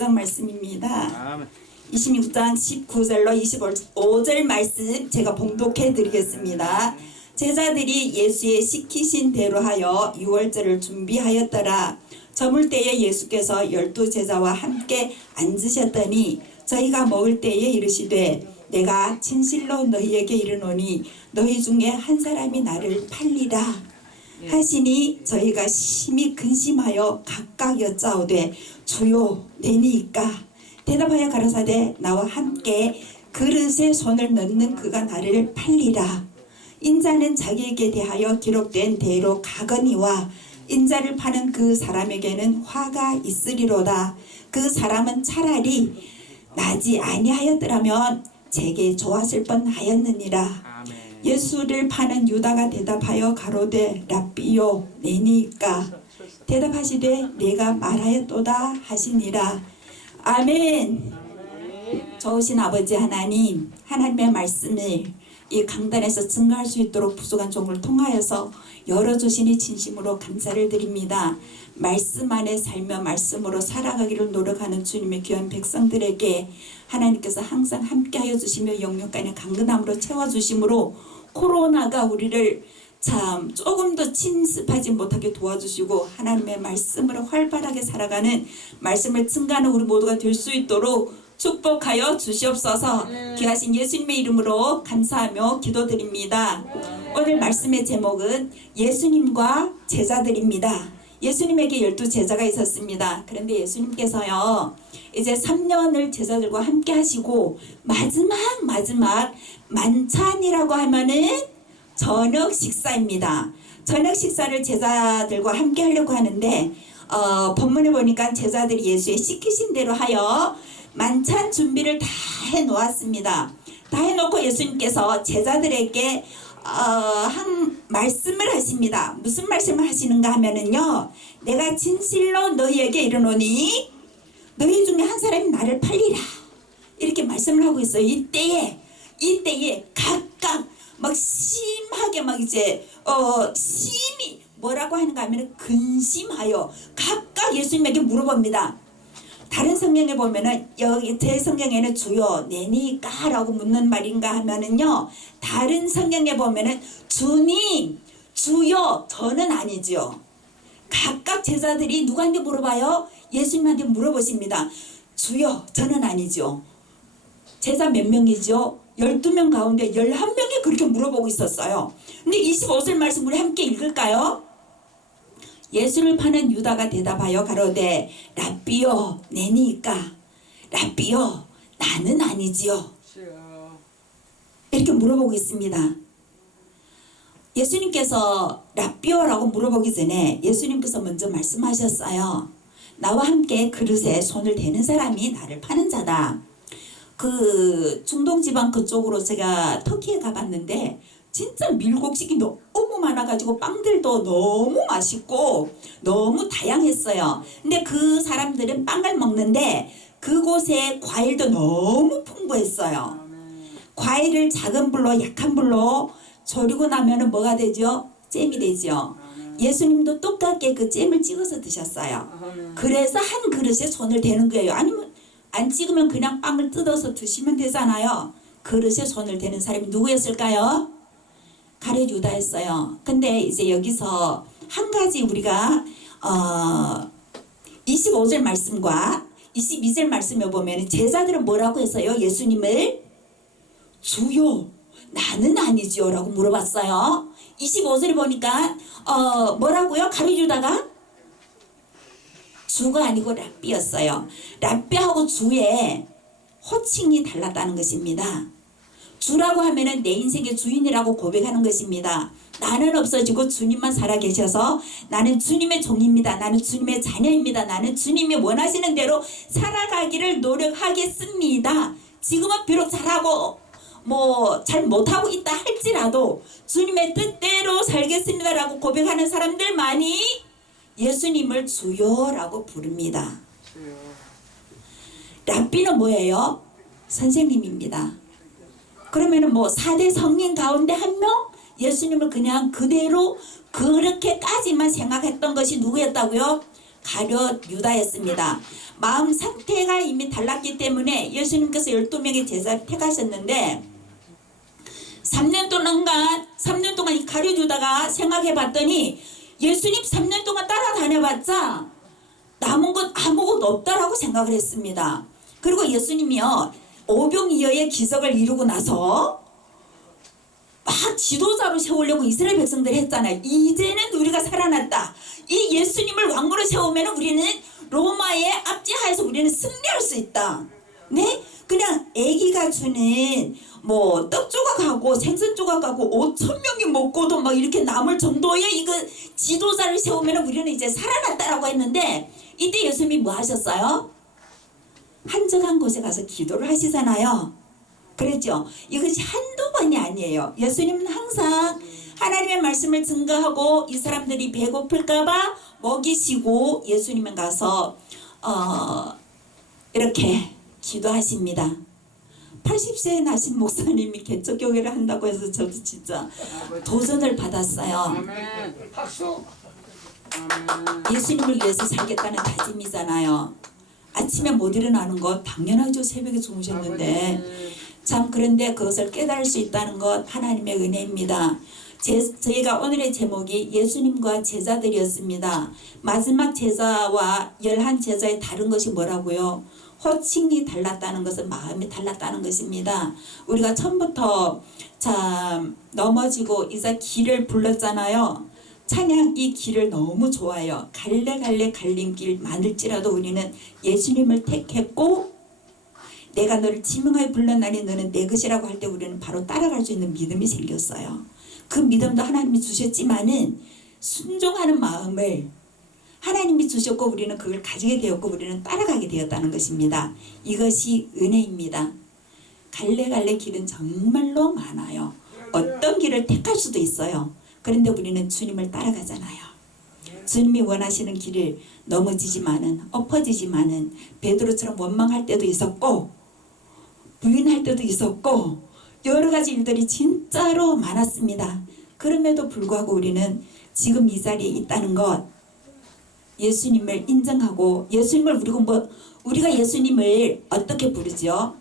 26장 말씀입니다. 아멘. 26장 19절로 25절 말씀 제가 봉독해 드리겠습니다. 제자들이 예수의 시키신 대로 하여 유월절을 준비하였더라. 저물 때에 예수께서 12제자와 함께 앉으셨더니 저희가 먹을 때에 이르시되 내가 진실로 너희에게 이르노니 너희 중에 한 사람이 나를 팔리라 하시니 저희가 심히 근심하여 각각 여짜오되 주요 내니이까 대답하여 가라사대 나와 함께 그릇에 손을 넣는 그가 나를 팔리라. 인자는 자기에게 대하여 기록된 대로 가거니와 인자를 파는 그 사람에게는 화가 있으리로다. 그 사람은 차라리 나지 아니하였더라면 제게 좋았을 뻔하였느니라. 아멘. 예수를 파는 유다가 대답하여 가로되 랍비요 내니이까 대답하시되 내가 말하였도다 하시니라. 아멘. 좋으신 아버지 하나님, 하나님의 말씀을 이 강단에서 증거할 수 있도록 부족한 종을 통하여서 열어주시니 진심으로 감사를 드립니다. 말씀 안에 살며 말씀으로 살아가기를 노력하는 주님의 귀한 백성들에게 하나님께서 항상 함께하여 주시며 영육간의 강건함으로 채워주심으로 코로나가 우리를 참 조금 더 침습하지 못하게 도와주시고 하나님의 말씀으로 활발하게 살아가는 말씀을 증거하는 우리 모두가 될 수 있도록 축복하여 주시옵소서. 귀하신 예수님의 이름으로 감사하며 기도드립니다. 오늘 말씀의 제목은 예수님과 제자들입니다. 예수님에게 12제자가 있었습니다. 그런데 예수님께서요 이제 3년을 제자들과 함께 하시고 마지막 만찬이라고 하면은 저녁 식사입니다. 저녁 식사를 제자들과 함께 하려고 하는데 본문에 보니까 제자들이 예수의 시키신 대로 하여 만찬 준비를 다 해놓았습니다. 다 해놓고 예수님께서 제자들에게 한 말씀을 하십니다. 무슨 말씀을 하시는가 하면은요, 내가 진실로 너희에게 이르노니 너희 중에 한 사람이 나를 팔리라 이렇게 말씀을 하고 있어요. 이때에 각각 막 심하게 막 이제 심히 뭐라고 하는가 하면 근심하여 각각 예수님에게 물어봅니다. 다른 성경에 보면은 여기 제 성경에는 주여 내니까 라고 묻는 말인가 하면은요, 다른 성경에 보면은 주님 주여 저는 아니죠. 각각 제자들이 누구한테 물어봐요? 예수님한테 물어보십니다. 주여 저는 아니죠. 제자 몇 명이죠? 12명 가운데 11명이 그렇게 물어보고 있었어요. 근데 25절 말씀 우리 함께 읽을까요? 예수를 파는 유다가 대답하여 가로되 랍비요 내니이까 랍비요 나는 아니지요. 이렇게 물어보고 있습니다. 예수님께서 랍비요라고 물어보기 전에 예수님께서 먼저 말씀하셨어요. 나와 함께 그릇에 손을 대는 사람이 나를 파는 자다. 그 중동 지방 그쪽으로 제가 터키에 가봤는데 진짜 밀국식이 너무 많아가지고 빵들도 너무 맛있고 너무 다양했어요. 근데 그 사람들은 빵을 먹는데 그곳에 과일도 너무 풍부했어요. 과일을 작은 불로 약한 불로 졸이고 나면은 뭐가 되죠? 잼이 되죠. 예수님도 똑같게 그 잼을 찍어서 드셨어요. 그래서 한 그릇에 손을 대는 거예요. 아니면 안 찍으면 그냥 빵을 뜯어서 드시면 되잖아요. 그릇에 손을 대는 사람이 누구였을까요? 가룟 유다였어요. 근데 이제 여기서 한 가지 우리가 25절 말씀과 22절 말씀에 보면 제자들은 뭐라고 했어요? 예수님을 주요 나는 아니지요 라고 물어봤어요. 25절에 보니까 뭐라고요? 가룟 유다가 주가 아니고 랍비였어요. 랍비하고 주의 호칭이 달랐다는 것입니다. 주라고 하면은 내 인생의 주인이라고 고백하는 것입니다. 나는 없어지고 주님만 살아계셔서 나는 주님의 종입니다. 나는 주님의 자녀입니다. 나는 주님이 원하시는 대로 살아가기를 노력하겠습니다. 지금은 비록 잘하고 잘 못하고 있다 할지라도 주님의 뜻대로 살겠습니다라고 고백하는 사람들만이 예수님을 주요라고 부릅니다. 랍비는 뭐예요? 선생님입니다. 그러면은 4대 성인 가운데 한 명? 예수님을 그냥 그대로 그렇게까지만 생각했던 것이 누구였다고요? 가룟 유다였습니다. 마음 상태가 이미 달랐기 때문에 예수님께서 12명의 제자를 택하셨는데 3년 동안 이 가룟 유다가 생각해 봤더니 예수님 3년 동안 따라다녀봤자 남은 것 아무것도 없다라고 생각을 했습니다. 그리고 예수님이요 오병이어의 기적을 이루고 나서 막 지도자로 세우려고 이스라엘 백성들 했잖아요. 이제는 우리가 살아났다. 이 예수님을 왕으로 세우면 우리는 로마의 압제하에서 우리는 승리할 수 있다. 네? 그냥 애기가 주는 뭐 떡 조각하고 생선 조각하고 5,000명이 먹고도 막 이렇게 남을 정도의 이거 지도자를 세우면 우리는 이제 살아났다라고 했는데 이때 예수님이 뭐 하셨어요? 한적한 곳에 가서 기도를 하시잖아요. 그랬죠. 이것이 한두 번이 아니에요. 예수님은 항상 하나님의 말씀을 증거하고 이 사람들이 배고플까봐 먹이시고 예수님은 가서 이렇게 기도하십니다. 80세에 나신 목사님이 개척교회를 한다고 해서 저도 진짜 도전을 받았어요. 박수. 예수님을 위해서 살겠다는 다짐이잖아요. 아침에 못 일어나는 것 당연하죠. 새벽에 주무셨는데 참 그런데 그것을 깨달을 수 있다는 것 하나님의 은혜입니다. 저희가 오늘의 제목이 예수님과 제자들이었습니다. 마지막 제자와 11제자의 다른 것이 뭐라고요? 호칭이 달랐다는 것은 마음이 달랐다는 것입니다. 우리가 처음부터 참 넘어지고 이제 길을 불렀잖아요. 찬양 이 길을 너무 좋아요. 갈래갈래 갈림길 많을지라도 우리는 예수님을 택했고 내가 너를 지명하여 불렀나니 너는 내 것이라고 할 때 우리는 바로 따라갈 수 있는 믿음이 생겼어요. 그 믿음도 하나님이 주셨지만은 순종하는 마음을 하나님이 주셨고 우리는 그걸 가지게 되었고 우리는 따라가게 되었다는 것입니다. 이것이 은혜입니다. 갈래갈래 길은 정말로 많아요. 어떤 길을 택할 수도 있어요. 그런데 우리는 주님을 따라가잖아요. 주님이 원하시는 길을 넘어지지만은 엎어지지만은 베드로처럼 원망할 때도 있었고 부인할 때도 있었고 여러 가지 일들이 진짜로 많았습니다. 그럼에도 불구하고 우리는 지금 이 자리에 있다는 것 예수님을 인정하고 예수님을 우리가 예수님을 어떻게 부르죠?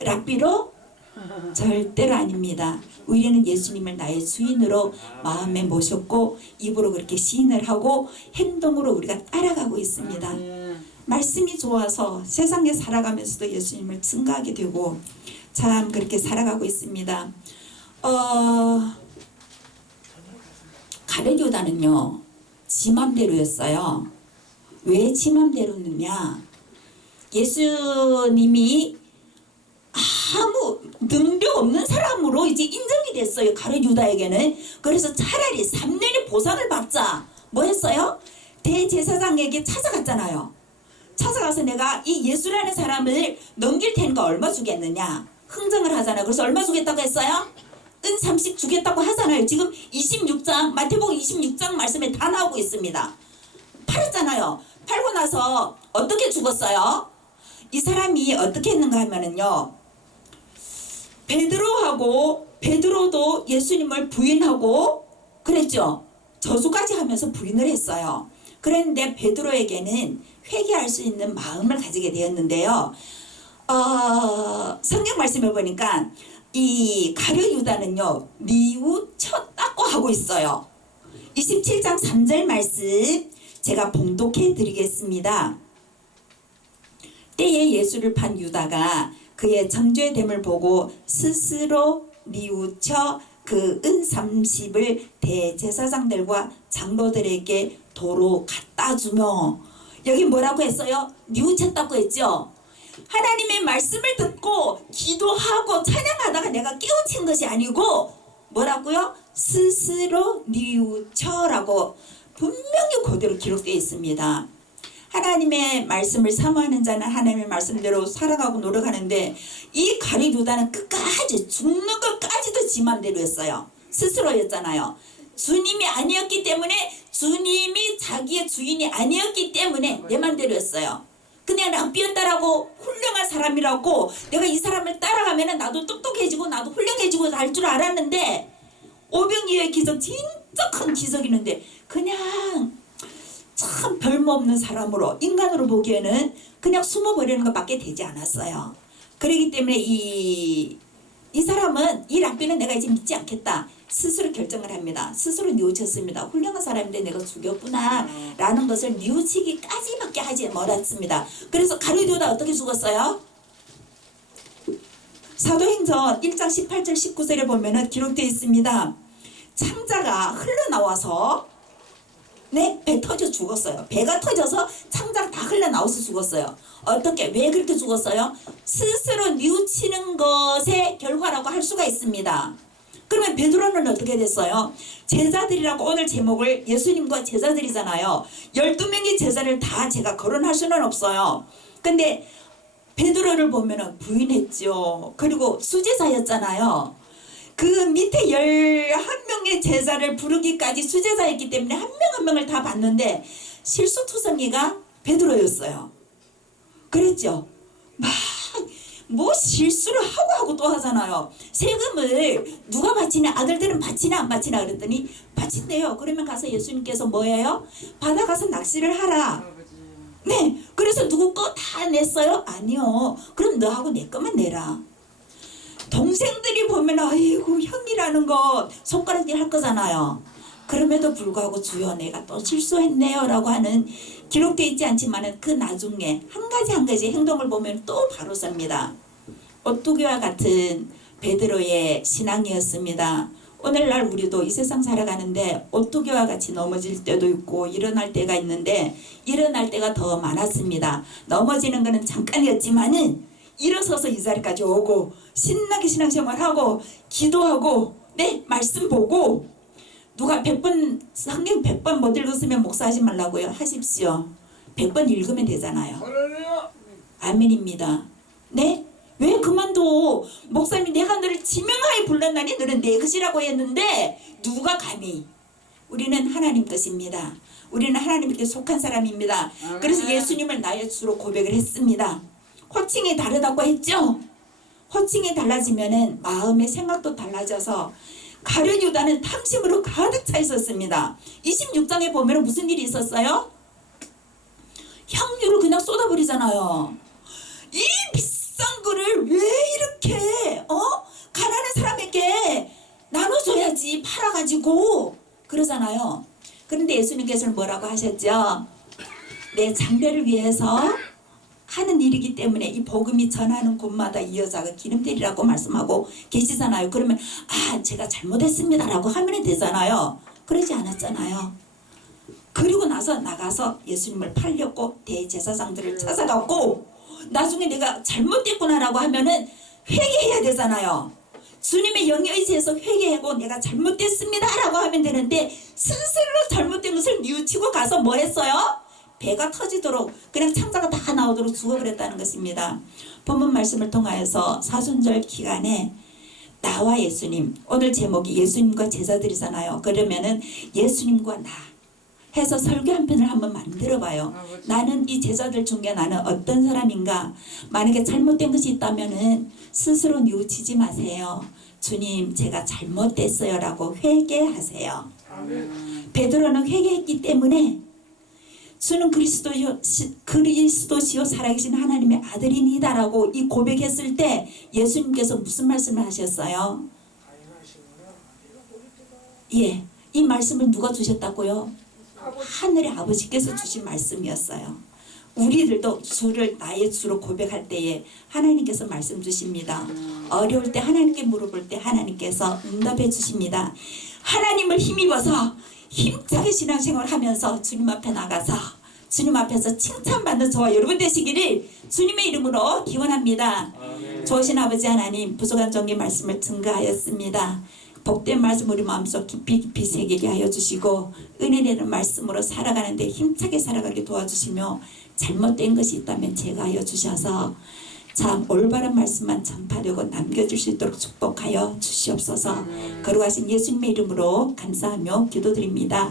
랍비로? 절대로 아닙니다. 우리는 예수님을 나의 주인으로 마음에 모셨고 입으로 그렇게 시인을 하고 행동으로 우리가 따라가고 있습니다. 말씀이 좋아서 세상에 살아가면서도 예수님을 증거하게 되고 참 그렇게 살아가고 있습니다. 가룟 유다는요 지 맘대로였어요. 왜 지 맘대로느냐? 예수님이 아무 능력 없는 사람으로 이제 인정이 됐어요. 가룟 유다에게는. 그래서 차라리 3년의 보상을 받자. 뭐 했어요? 대제사장에게 찾아갔잖아요. 찾아가서 내가 이 예수라는 사람을 넘길 테니까 얼마 주겠느냐? 흥정을 하잖아요. 그래서 얼마 주겠다고 했어요? 은 30 주겠다고 하잖아요. 지금 26장 마태복음 26장 말씀에 다 나오고 있습니다. 팔았잖아요. 팔고 나서 어떻게 죽었어요? 이 사람이 어떻게 했는가 하면은요. 베드로도 예수님을 부인하고 그랬죠. 저주까지 하면서 부인을 했어요. 그런데 베드로에게는 회개할 수 있는 마음을 가지게 되었는데요. 성경 말씀을 보니까 이 가룟 유다는요. 뉘우쳤다고 하고 있어요. 27장 3절 말씀 제가 봉독해 드리겠습니다. 때에 예수를 판 유다가 그의 정죄됨을 보고 스스로 뉘우쳐 그 은 30을 대제사장들과 장로들에게 도로 갖다 주며 여기 뭐라고 했어요? 뉘우쳤다고 했죠? 하나님의 말씀을 듣고 기도하고 찬양하다가 내가 깨우친 것이 아니고 뭐라고요? 스스로 뉘우쳐라고 분명히 그대로 기록되어 있습니다. 하나님의 말씀을 사모하는 자는 하나님의 말씀대로 살아가고 노력하는데 이 가룟 유다는 끝까지 죽는 것까지도 지 맘대로 했어요. 스스로였잖아요. 주님이 아니었기 때문에 주님이 자기의 주인이 아니었기 때문에 내 맘대로 했어요. 그냥 랍비였다라고 훌륭한 사람이라고 내가 이 사람을 따라가면 나도 똑똑해지고 나도 훌륭해지고 할 줄 알았는데 오병이어의 기적 진짜 큰 기적이는데 그냥 참 별모없는 사람으로 인간으로 보기에는 그냥 숨어버리는 것밖에 되지 않았어요. 그렇기 때문에 이 사람은 이 랍비는 내가 이제 믿지 않겠다 스스로 결정을 합니다. 스스로 뉘우쳤습니다. 훌륭한 사람인데 내가 죽였구나 라는 것을 뉘우치기까지밖에 하지 못했습니다. 그래서 가룟유다 어떻게 죽었어요? 사도행전 1장 18절 19절에 보면은 기록되어 있습니다. 창자가 흘러나와서 배 터져 죽었어요. 배가 터져서 창자가 다 흘러나와서 죽었어요. 어떻게? 왜 그렇게 죽었어요? 스스로 뉘우치는 것의 결과라고 할 수가 있습니다. 그러면 베드로는 어떻게 됐어요? 제자들이라고 오늘 제목을 예수님과 제자들이잖아요. 12명의 제자를 다 제가 거론할 수는 없어요. 근데 베드로를 보면은 부인했죠. 그리고 수제자였잖아요. 그 밑에 11명의 제자를 부르기까지 수제자였기 때문에 한 명 한 명을 다 봤는데 실수투성이가 베드로였어요. 그랬죠. 뭐 실수를 하고 또 하잖아요. 세금을 누가 바치냐, 아들들은 바치나 안 바치나 그랬더니 바친대요. 그러면 가서 예수님께서 뭐예요? 바다 가서 낚시를 하라. 네, 그래서 누구 거 다 냈어요? 아니요. 그럼 너하고 내 거만 내라. 동생들이 보면 아이고 형이라는 거 손가락질 할 거잖아요. 그럼에도 불구하고 주여 내가 또 실수했네요 라고 하는 기록되어 있지 않지만 그 나중에 한 가지 행동을 보면 또 바로 섭니다. 오뚜기와 같은 베드로의 신앙이었습니다. 오늘날 우리도 이 세상 살아가는데 오뚜기와 같이 넘어질 때도 있고 일어날 때가 있는데 일어날 때가 더 많았습니다. 넘어지는 것은 잠깐이었지만은 일어서서 이 자리까지 오고 신나게 신앙생활하고 기도하고 말씀 보고 누가 100번 성경 100번 못 읽었으면 목사하지 말라고요. 하십시오. 100번 읽으면 되잖아요. 아멘입니다. 네? 왜 그만둬? 목사님이 내가 너를 지명하에 불렀나니 너는 내 것이라고 했는데 누가 감히? 우리는 하나님 것입니다. 우리는 하나님께 속한 사람입니다. 그래서 예수님을 나의 주로 고백을 했습니다. 호칭이 다르다고 했죠? 호칭이 달라지면은 마음의 생각도 달라져서 가룟유다는 탐심으로 가득 차 있었습니다. 26장에 보면 무슨 일이 있었어요? 향유를 그냥 쏟아버리잖아요. 이 비싼 거를 왜 이렇게 가난한 사람에게 나눠줘야지 팔아가지고 그러잖아요. 그런데 예수님께서는 뭐라고 하셨죠? 내 장래를 위해서 하는 일이기 때문에 이 복음이 전하는 곳마다 이 여자가 기름때리라고 말씀하고 계시잖아요. 그러면 제가 잘못했습니다 라고 하면 되잖아요. 그러지 않았잖아요. 그리고 나서 나가서 예수님을 팔렸고 대제사장들을 찾아갔고 나중에 내가 잘못됐구나 라고 하면은 회개해야 되잖아요. 주님의 영에 의지해서 회개하고 내가 잘못됐습니다 라고 하면 되는데 스스로 잘못된 것을 뉘우치고 가서 뭐 했어요? 배가 터지도록 그냥 창자가 다 나오도록 죽어버렸다는 것입니다. 본문 말씀을 통하여서 사순절 기간에 나와 예수님, 오늘 제목이 예수님과 제자들이잖아요. 그러면은 예수님과 나 해서 설교 한 편을 한번 만들어 봐요. 나는 이 제자들 중에 나는 어떤 사람인가. 만약에 잘못된 것이 있다면은 스스로 뉘우치지 마세요. 주님 제가 잘못됐어요 라고 회개하세요. 베드로는 회개했기 때문에 주는 그리스도시요 살아계신 하나님의 아들이니다 라고 이 고백했을 때 예수님께서 무슨 말씀을 하셨어요? 예, 이 말씀을 누가 주셨다고요? 하늘의 아버지께서 주신 말씀이었어요. 우리들도 주를 나의 주로 고백할 때에 하나님께서 말씀 주십니다. 어려울 때 하나님께 물어볼 때 하나님께서 응답해 주십니다. 하나님을 힘입어서 힘차게 신앙생활을 하면서 주님 앞에 나가서 주님 앞에서 칭찬받는 저와 여러분 되시기를 주님의 이름으로 기원합니다. 좋으신 아버지 하나님, 부족한 종의 말씀을 증거하였습니다. 복된 말씀 우리 마음속 깊이 새기게 하여 주시고 은혜 내는 말씀으로 살아가는데 힘차게 살아가게 도와주시며 잘못된 것이 있다면 제거하여 주셔서 참 올바른 말씀만 전파되고 남겨질 수 있도록 축복하여 주시옵소서. 거룩하신 예수님의 이름으로 감사하며 기도드립니다.